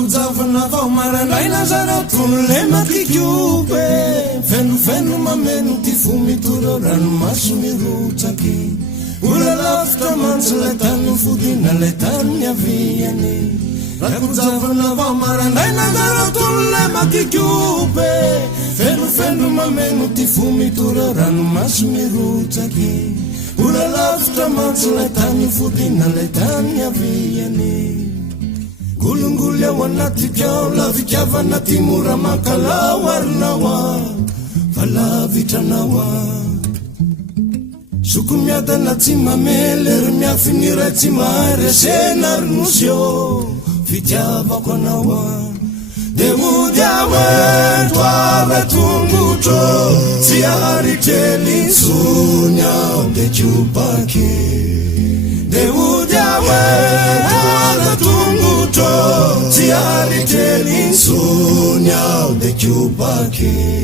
Rakujavana vao marandray nazareo tolole makikiope fenofeno mameno ty fomitoro ranomaso mirotsaky ola lavitra mantsy lay tany fodina lay tany miaviany Rakujavana vao marandray nazareo tolole makikiope fenofeno mameno ty fomitoro ranomaso mirotsaky ola lavitra mantsy lay tany fodina lay tany miaviany Gulungul ya wanati kyao la vikyava nati mura makala warnawa Vala vitanawa Sukumiada nati mamele Rumia finira timare Senar nusyo Vikyava kwa nawa Demudia wetwa vetunguto Siari teli sunya de chupake Demudia wetwa vetunguto Siari teli sunya de chupake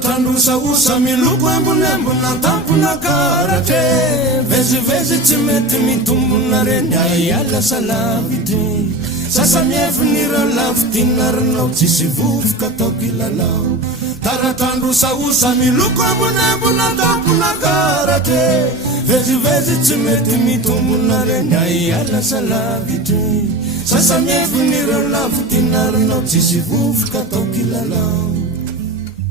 Tandusa usa miluku embunembu na tampu na karate Vezi chimeti mitumbu na renya yala salaviti Sasa miefu nira lafti narnau chisivufu katau kilalau Tandusa usa miluku embunembu na tampu na karate Vezi chimeti mitumbu na renya yala salaviti Sasa miefu nira lafti narnau chisivufu katau kilalau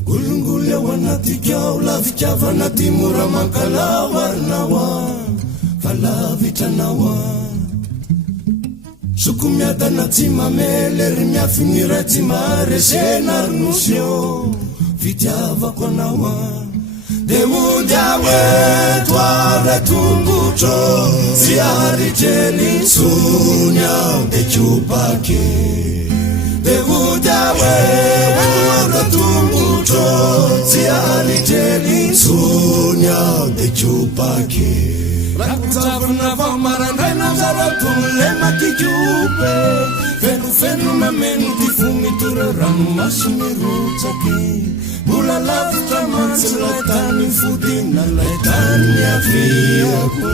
Gulungul ya wanati kyao la vikyava nati mura makala warnawa Vala vitanawa Sukumiada nati mamele rimia finira timare senar nusyo Vikyava kwa nawa Demudia wetwa retumbucho Siari jeli sunya de chupake Demudia wetwa retumbucho Siari jeli sunya de chupake Rakujavana vao marandray nazareo tolole makikiope Fenofeno mameno ty fomitoro ranomaso mirotsaky Mbola lavitra mantsy lay tany fodina lay tany miaviako